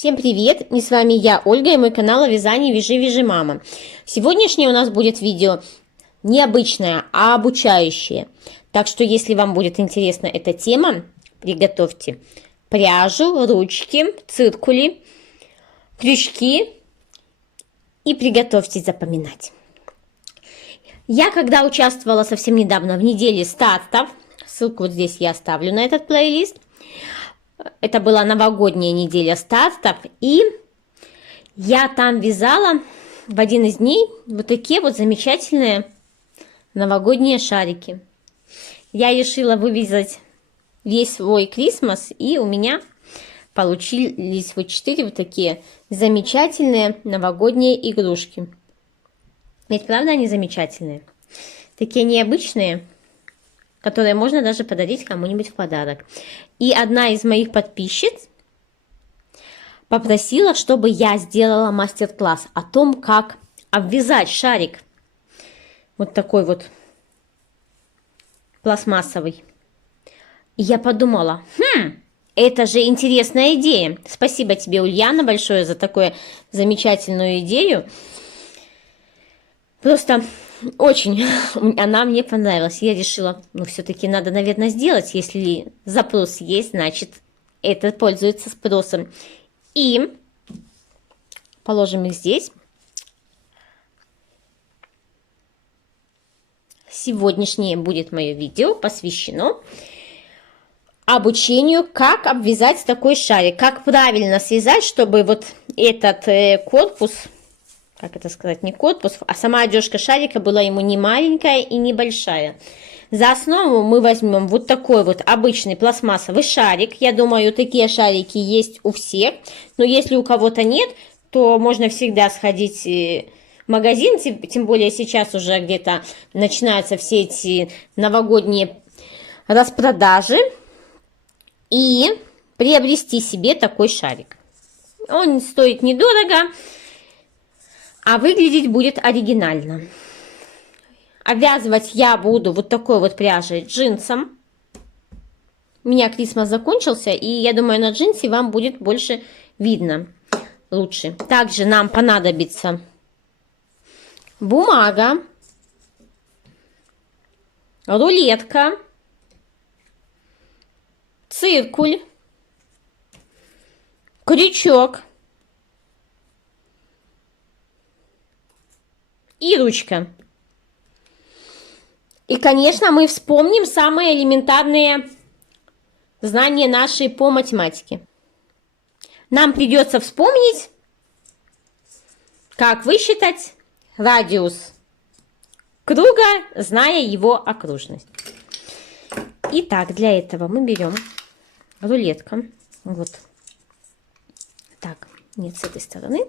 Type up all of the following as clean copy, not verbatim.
Всем привет! И с вами я, Ольга, и мой канал о вязании «Вяжи мама». Сегодняшнее у нас будет видео необычное, а обучающее. Так что, если вам будет интересна эта тема, приготовьте пряжу, ручки, циркули, крючки и приготовьтесь запоминать. Я когда участвовала совсем недавно в неделе стартов, ссылку вот здесь я оставлю на этот плейлист. Это была новогодняя неделя стартов, и я там вязала в один из дней вот такие вот замечательные новогодние шарики. Я решила вывязать весь свой Крисмас, и у меня получились вот 4 вот такие замечательные новогодние игрушки. Ведь правда они замечательные? Такие необычные, которые можно даже подарить кому-нибудь в подарок. И одна из моих подписчиц попросила, чтобы я сделала мастер-класс о том, как обвязать шарик. Вот такой вот пластмассовый. И я подумала, это же интересная идея. Спасибо тебе, Ульяна, большое за такую замечательную идею. Просто очень она мне понравилась. Я решила, все-таки надо, наверное, сделать. Если запрос есть, значит, это пользуется спросом. И положим их здесь. Сегодняшнее будет мое видео посвящено обучению, как обвязать такой шарик. Как правильно связать, чтобы вот этот корпус... как это сказать, не корпус, а сама одежка шарика была ему не маленькая и не большая. За основу мы возьмем вот такой вот обычный пластмассовый шарик. Я думаю, такие шарики есть у всех. Но если у кого-то нет, то можно всегда сходить в магазин. Тем более сейчас уже где-то начинаются все эти новогодние распродажи. И приобрести себе такой шарик. Он стоит недорого. А выглядеть будет оригинально. Обвязывать я буду вот такой вот пряжей джинсом. У меня Крисмас закончился, и я думаю, на джинсе вам будет больше видно лучше. Также нам понадобится бумага, рулетка, циркуль, крючок и ручка. И, конечно, мы вспомним самые элементарные знания наши по математике. Нам придется вспомнить, как высчитать радиус круга, зная его окружность. Итак, для этого мы берем рулетку. Вот. Так, нет, с этой стороны,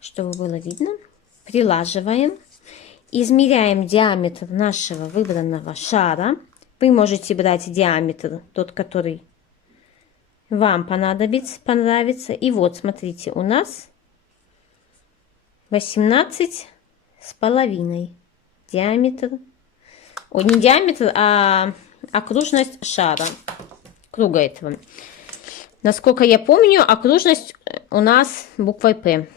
чтобы было видно. Прилаживаем, измеряем диаметр нашего выбранного шара. Вы можете брать диаметр, тот, который вам понравится. И вот, смотрите, у нас 18,5 диаметр. Ой, не диаметр, а окружность шара, круга этого. Насколько я помню, окружность у нас буквой П.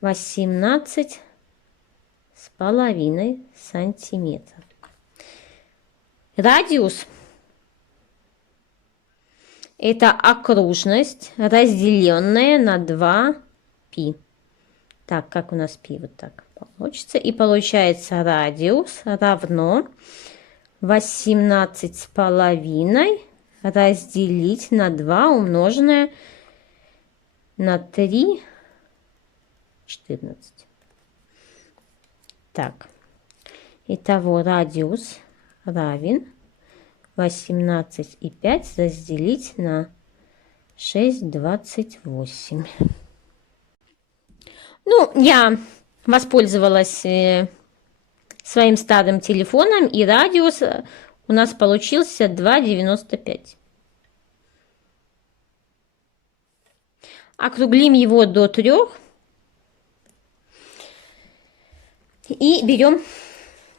18,5 сантиметров. Радиус — это окружность, разделенная на 2π. Так, как у нас π? Вот так получится. И получается радиус равно 18,5 разделить на 2 умноженное на 3. 14. Так, итого радиус равен 18,5 разделить на 6,28. Ну, я воспользовалась своим старым телефоном, и радиус у нас получился 2,95. Округлим его до 3. И берем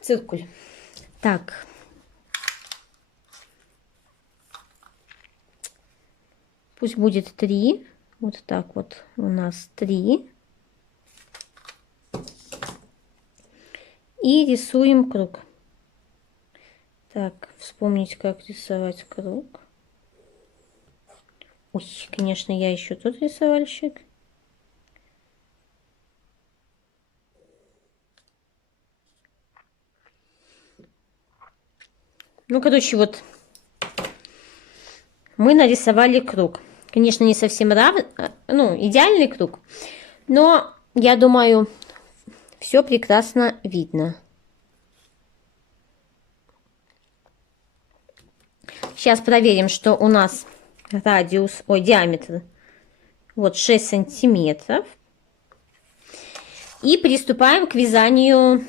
циркуль. Так. Пусть будет 3. Вот так вот у нас 3. И рисуем круг. Так, вспомнить, как рисовать круг. Ой, конечно, я еще тот рисовальщик. Ну, короче, вот мы нарисовали круг. Конечно, не совсем идеальный круг, но я думаю, все прекрасно видно. Сейчас проверим, что у нас диаметр вот 6 сантиметров. И приступаем к вязанию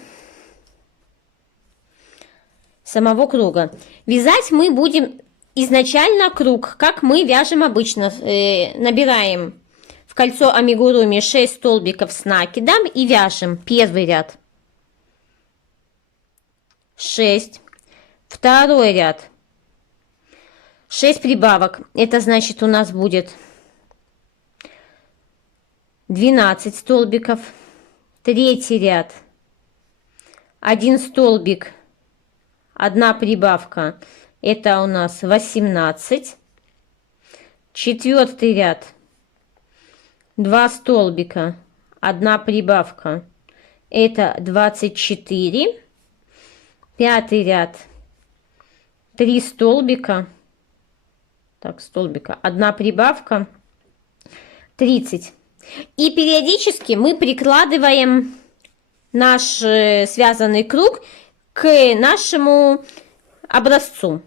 самого круга. Вязать мы будем изначально круг, как мы вяжем обычно. Набираем в кольцо амигуруми 6 столбиков с накидом и вяжем первый ряд. 6. Второй ряд. 6 прибавок. Это значит, у нас будет 12 столбиков. Третий ряд. 1 столбик, 1 прибавка. Это у нас 18. Четвертый ряд. 2 столбика, 1 прибавка. Это 24. Пятый ряд. 3 столбика. Так, 1 прибавка. 30. И периодически мы прикладываем наш связанный круг к нашему образцу.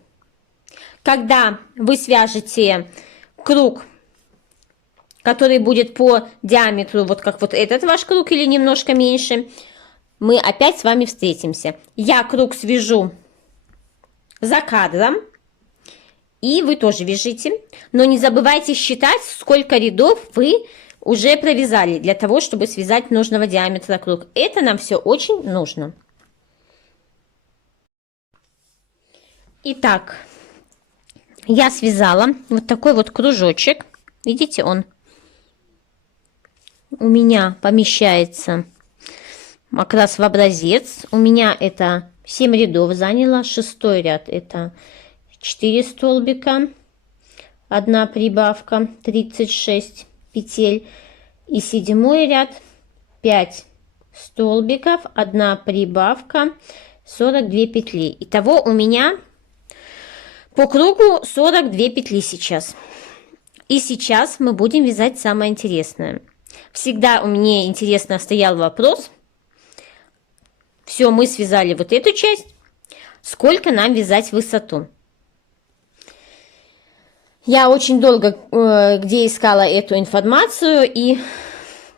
Когда вы свяжете круг, который будет по диаметру, вот как вот этот ваш круг или немножко меньше, мы опять с вами встретимся. Я круг свяжу за кадром. И вы тоже вяжите. Но не забывайте считать, сколько рядов вы уже провязали, для того, чтобы связать нужного диаметра круг. Это нам все очень нужно. Итак, я связала вот такой вот кружочек. Видите, он у меня помещается как раз в образец. У меня это 7 рядов заняло. 6-й ряд это 4 столбика, 1 прибавка, 36 петель. И 7-й ряд 5 столбиков, 1 прибавка, 42 петли. Итого у меня по кругу 42 петли сейчас. И сейчас мы будем вязать самое интересное. Всегда у меня интересно стоял вопрос. Все, мы связали вот эту часть. Сколько нам вязать высоту? Я очень долго где искала эту информацию и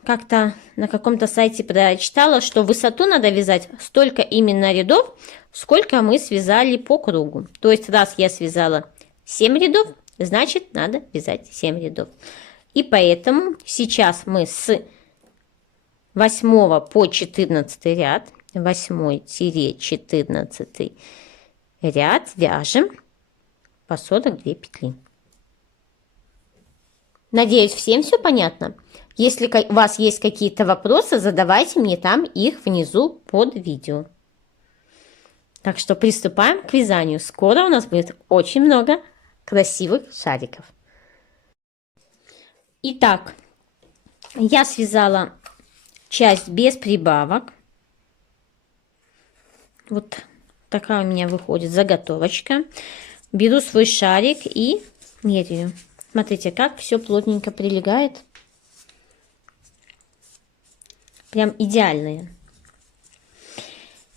как-то на каком-то сайте прочитала, что высоту надо вязать столько именно рядов, сколько мы связали по кругу. То есть раз я связала 7 рядов, значит надо вязать 7 рядов. И поэтому сейчас мы с 8 по 14 ряд, 8-14 ряд вяжем по 42 петли. Надеюсь, всем все понятно. Если у вас есть какие-то вопросы, задавайте мне там их внизу под видео. Так что приступаем к вязанию. Скоро у нас будет очень много красивых шариков. Итак, я связала часть без прибавок. Вот такая у меня выходит заготовочка. Беру свой шарик и меряю. Смотрите, как все плотненько прилегает. Прям идеальные.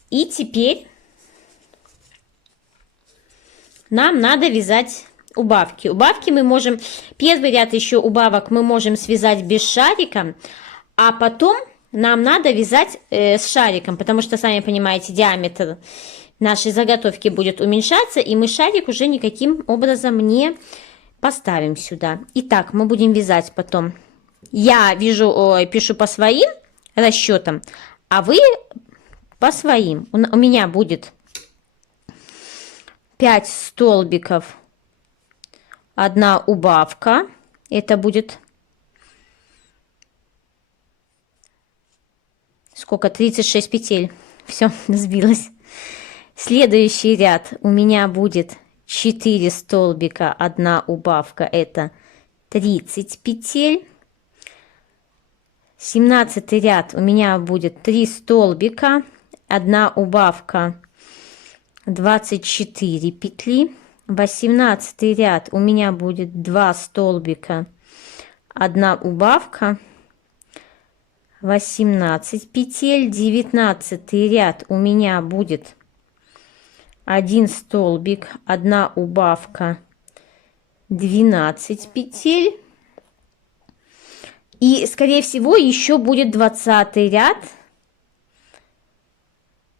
И теперь нам надо вязать убавки. Убавки мы можем... Первый ряд еще убавок мы можем связать без шарика, а потом нам надо вязать с шариком, потому что, сами понимаете, диаметр нашей заготовки будет уменьшаться, и мы шарик уже никаким образом не поставим сюда. Итак, мы будем вязать потом. Я пишу по своим расчетам, а вы по своим. У меня будет 5 столбиков, 1 убавка. Это будет сколько, 36 петель. Все, сбилась. Следующий ряд у меня будет 4 столбика, 1 убавка, это 30 петель. 17 ряд у меня будет 3 столбика, 1 убавка, 24 петли. 18 ряд у меня будет 2 столбика, 1 убавка, 18 петель. 19 ряд у меня будет 1 столбик, 1 убавка, 12 петель. И, скорее всего, еще будет 20 ряд.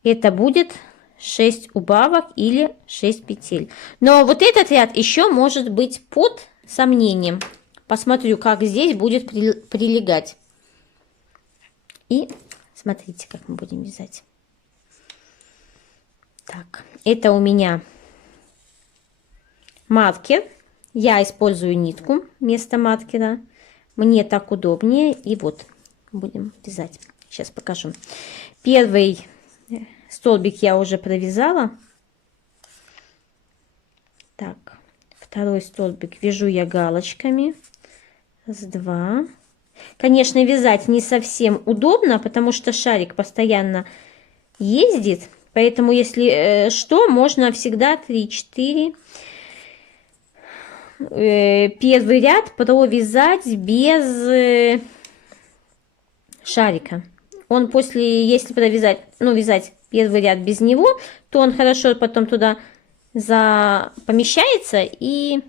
Это будет 6 убавок или 6 петель. Но вот этот ряд еще может быть под сомнением. Посмотрю, как здесь будет прилегать. И смотрите, как мы будем вязать. Так, это у меня маркер. Я использую нитку вместо маркера. Мне так удобнее. И вот будем вязать. Сейчас покажу. Первый столбик я уже провязала. Так, второй столбик вяжу я галочками. Раз, два. Конечно, вязать не совсем удобно, потому что шарик постоянно ездит. Поэтому, если что, можно всегда 3-4 первый ряд провязать без шарика. Он после, если провязать, вязать первый ряд без него, то он хорошо потом туда помещается и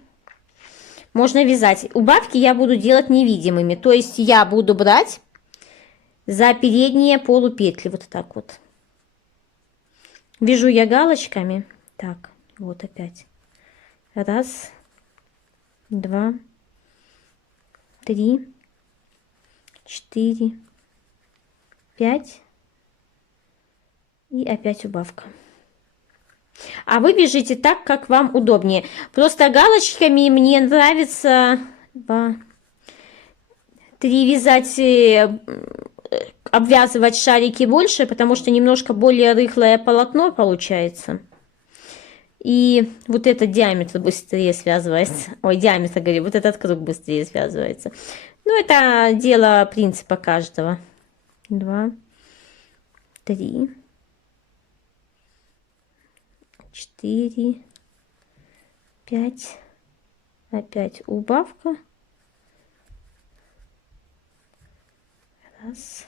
можно вязать. Убавки я буду делать невидимыми, то есть я буду брать за передние полупетли, вот так вот. Вяжу я галочками. Так, вот опять. Раз, два, 3, 4, 5 и опять убавка. А вы вяжите так, как вам удобнее. Просто галочками мне нравится 3 вязать, обвязывать шарики больше, потому что немножко более рыхлое полотно получается. И вот этот диаметр быстрее связывается. Ой, диаметр, говорю, вот этот круг быстрее связывается. Ну, это дело принципа каждого. 2, 3, 4, 5. Опять убавка. Раз,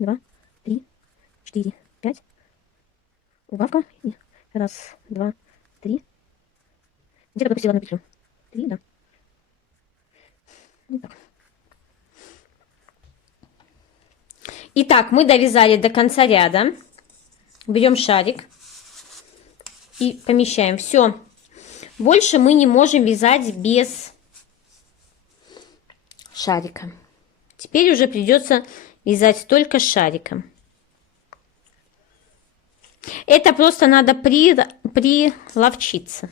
два, 3, 4, 5. Убавка. И раз, два, 3. Где-то пропустила одну петлю. 3, да. Вот так. Итак, мы довязали до конца ряда. Берем шарик и помещаем. Все. Больше мы не можем вязать без шарика. Теперь уже придется вязать только шариком. Это просто надо приловчиться.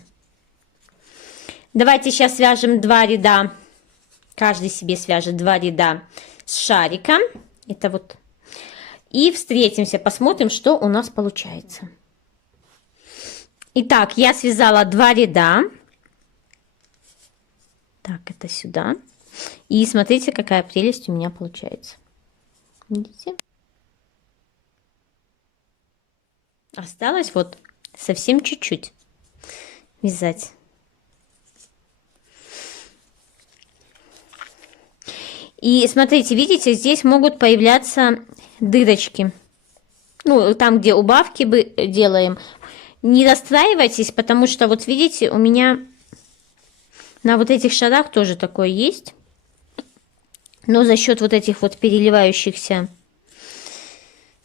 Давайте сейчас свяжем 2 ряда. Каждый себе свяжет 2 ряда с шариком. Это вот. И встретимся, посмотрим, что у нас получается. Итак, я связала 2 ряда. Так, это сюда. И смотрите, какая прелесть у меня получается. Видите? Осталось вот совсем чуть-чуть вязать. И смотрите, видите, здесь могут появляться дырочки. Ну, там, где убавки делаем. Не расстраивайтесь, потому что, вот видите, у меня на вот этих шарах тоже такое есть. Но за счет вот этих вот переливающихся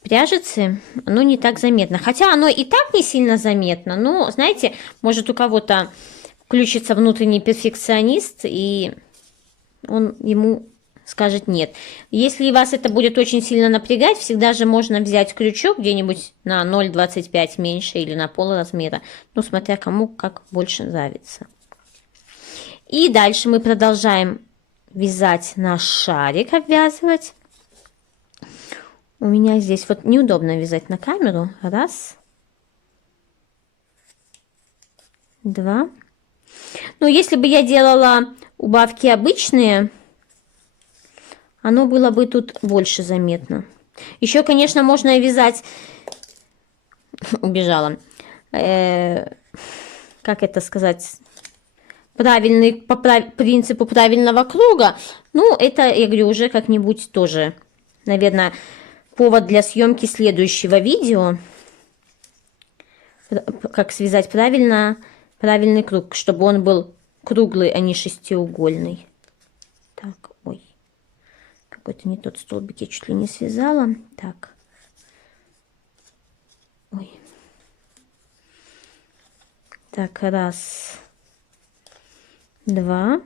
пряжицы, оно не так заметно. Хотя оно и так не сильно заметно, но, знаете, может у кого-то включится внутренний перфекционист, и он ему скажет нет. Если вас это будет очень сильно напрягать, всегда же можно взять крючок где-нибудь на 0,25 меньше или на пол размера. Ну, смотря кому как больше нравится. И дальше мы продолжаем вязать наш шарик, обвязывать. У меня здесь вот неудобно вязать на камеру. Раз. Два. Ну, если бы я делала убавки обычные, оно было бы тут больше заметно. Еще, конечно, можно вязать... Убежала. Как это сказать? Правильный, по принципу правильного круга. Ну, это, я говорю, уже как-нибудь тоже, наверное, повод для съемки следующего видео. Как связать правильный круг, чтобы он был круглый, а не шестиугольный. Так, ой. Какой-то не тот столбик я чуть ли не связала. Так. Ой. Так, раз, два.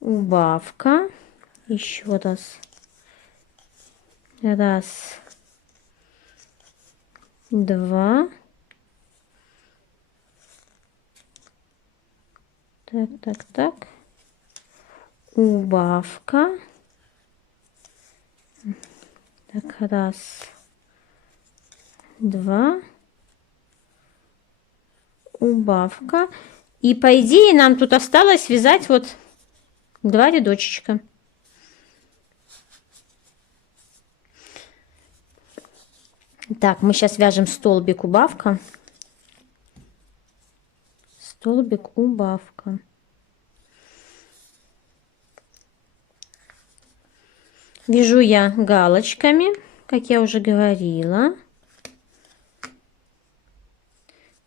Убавка. Еще раз. Раз, два. Так, так, так. Убавка. Так, раз, два. Убавка. И по идее нам тут осталось связать вот 2 рядочка. Так, мы сейчас вяжем столбик убавка. Столбик убавка. Вяжу я галочками, как я уже говорила.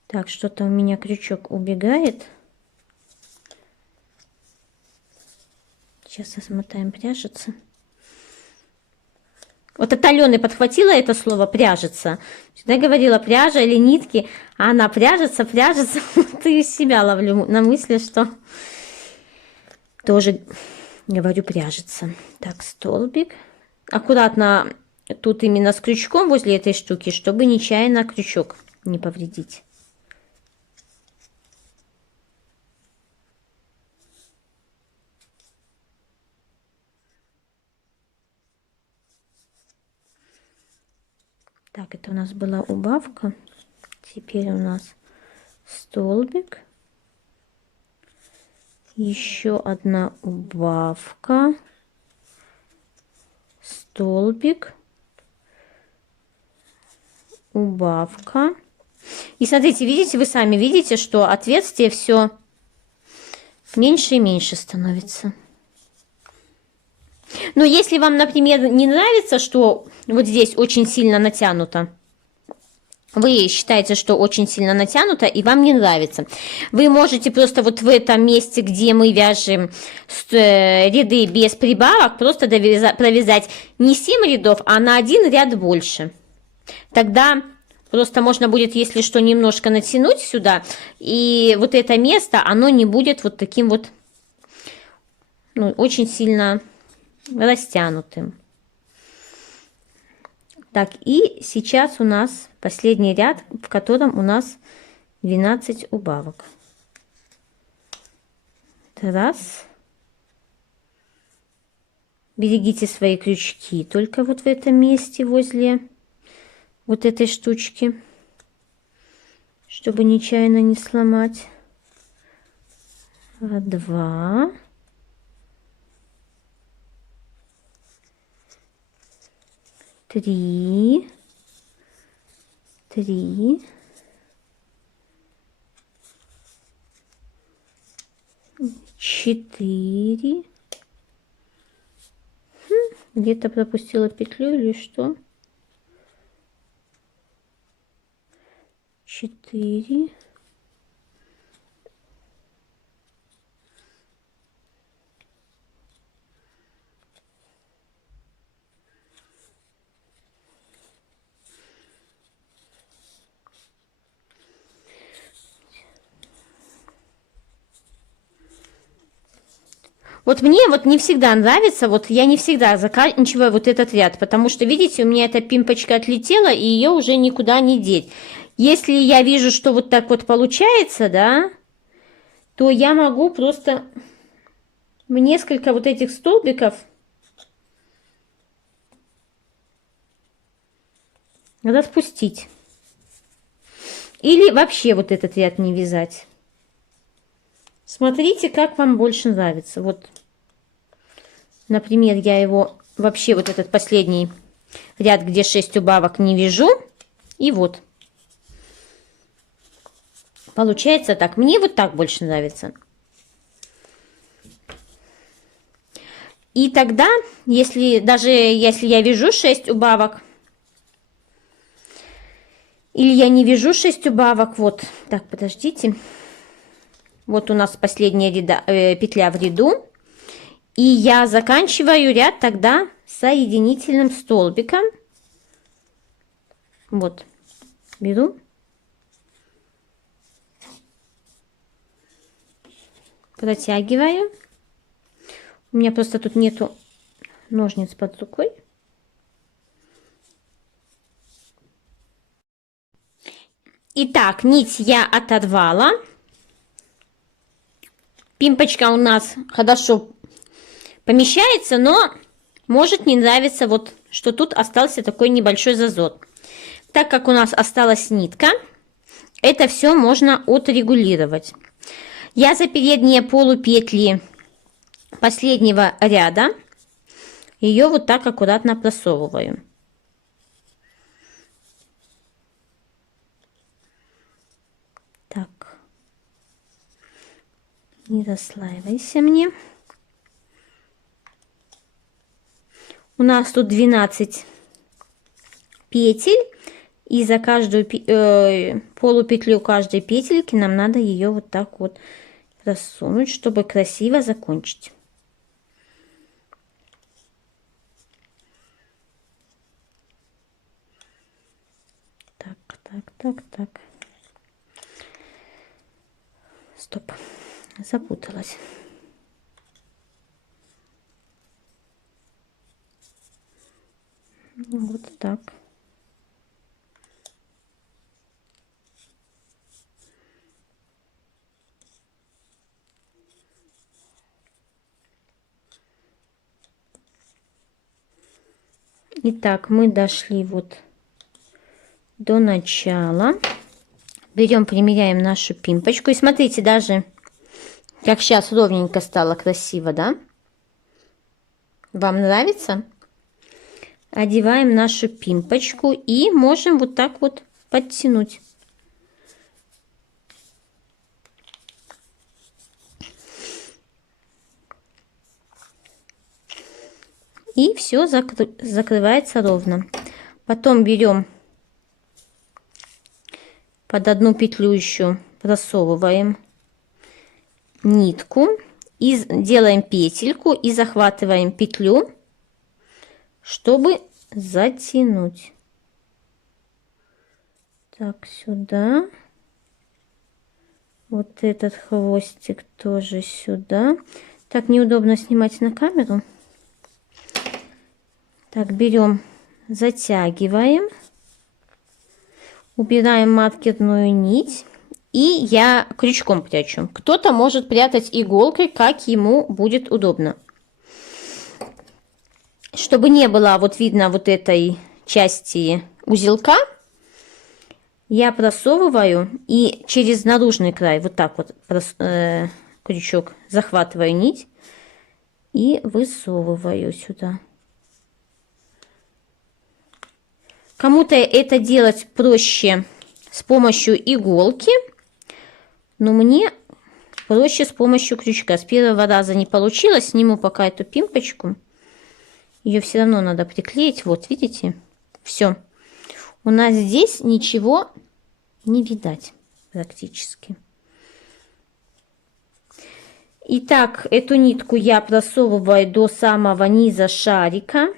Так, что-то у меня крючок убегает. Сейчас осмотаем, пряжется. Вот от Алены подхватила это слово «пряжется». Всегда говорила пряжа или нитки, а она пряжется. Вот и себя ловлю на мысли, что тоже говорю пряжется. Так, столбик. Аккуратно тут именно с крючком возле этой штуки, чтобы нечаянно крючок не повредить. Так, это у нас была убавка. Теперь у нас столбик. Еще одна убавка. Столбик. Убавка. И смотрите, видите, вы сами видите, что отверстие все меньше и меньше становится. Но если вам, например, не нравится, что вот здесь очень сильно натянуто, вы считаете, что очень сильно натянуто, и вам не нравится, вы можете просто вот в этом месте, где мы вяжем ряды без прибавок, просто провязать не 7 рядов, а на 1 ряд больше. Тогда просто можно будет, если что, немножко натянуть сюда, и вот это место, оно не будет вот таким вот, ну, очень сильно растянутым. Так, и сейчас у нас последний ряд, в котором у нас 12 убавок. Раз. Берегите свои крючки только вот в этом месте возле вот этой штучки, чтобы нечаянно не сломать. Два. Три. 4. Где-то пропустила петлю или что? 4. Вот мне вот не всегда нравится, вот я не всегда заканчиваю вот этот ряд, потому что, видите, у меня эта пимпочка отлетела, и ее уже никуда не деть. Если я вижу, что вот так вот получается, да, то я могу просто в несколько вот этих столбиков распустить. Или вообще вот этот ряд не вязать. Смотрите, как вам больше нравится. Вот, например, я его вообще вот этот последний ряд, где 6 убавок, не вяжу. И вот. Получается так. Мне вот так больше нравится. И тогда, даже если я вяжу 6 убавок, или я не вяжу 6 убавок, вот, так, подождите. Вот у нас последняя петля в ряду. И я заканчиваю ряд тогда соединительным столбиком. Вот, беру. Протягиваю. У меня просто тут нету ножниц под рукой. Итак, нить я оторвала. Пимпочка у нас хорошо помещается, но может не нравиться вот, что тут остался такой небольшой зазор. Так как у нас осталась нитка, это все можно отрегулировать. Я за передние полупетли последнего ряда ее вот так аккуратно просовываю. Так, не расслаивайся мне. У нас тут 12 петель, и за каждую полупетлю каждой петельки нам надо ее вот так вот просунуть, чтобы красиво закончить. Так. Стоп, запуталась. Вот так. Итак, мы дошли вот до начала. Берем, примеряем нашу пимпочку. И смотрите, даже как сейчас ровненько стало, красиво, да? Вам нравится? Одеваем нашу пимпочку и можем вот так вот подтянуть. И все закрывается ровно. Потом берем под одну петлю еще просовываем нитку и делаем петельку и захватываем петлю, чтобы затянуть. Так, сюда. Вот этот хвостик тоже сюда. Так, неудобно снимать на камеру. Так, берем, затягиваем, убираем маркерную нить, и я крючком прячу. Кто-то может прятать иголкой, как ему будет удобно. Чтобы не было вот видно вот этой части узелка, я просовываю и через наружный край вот так вот крючок захватываю нить и высовываю сюда. Кому-то это делать проще с помощью иголки, но мне проще с помощью крючка. С первого раза не получилось. Сниму пока эту пимпочку. Ее все равно надо приклеить. Вот, видите? Все. У нас здесь ничего не видать практически. Итак, эту нитку я просовываю до самого низа шарика.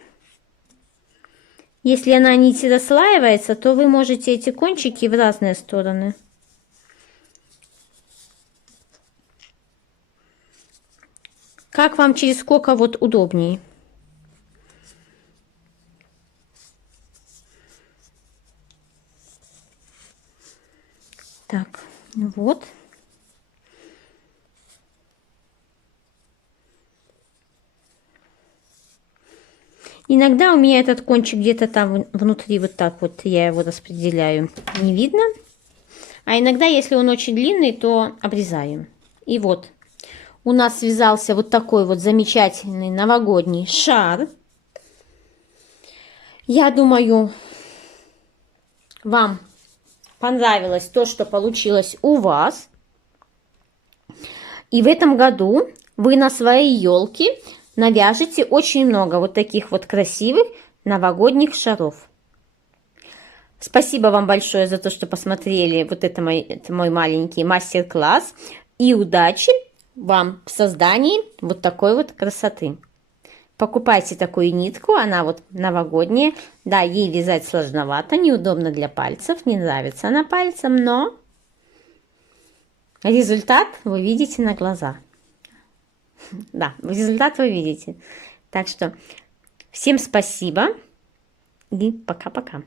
Если она нить расслаивается, то вы можете эти кончики в разные стороны. Как вам через сколько вот удобнее. Так, вот. Иногда у меня этот кончик где-то там внутри вот так вот я его распределяю. Не видно. А иногда, если он очень длинный, то обрезаю. И вот у нас связался вот такой вот замечательный новогодний шар. Я думаю, вам понравилось то, что получилось у вас. И в этом году вы на своей елке навяжете очень много вот таких вот красивых новогодних шаров. Спасибо вам большое за то, что посмотрели вот это мой маленький мастер-класс. И удачи вам в создании вот такой вот красоты. Покупайте такую нитку, она вот новогодняя. Да, ей вязать сложновато, неудобно для пальцев, не нравится она пальцем, но результат вы видите на глаза. Да, результат вы видите. Так что всем спасибо и пока-пока.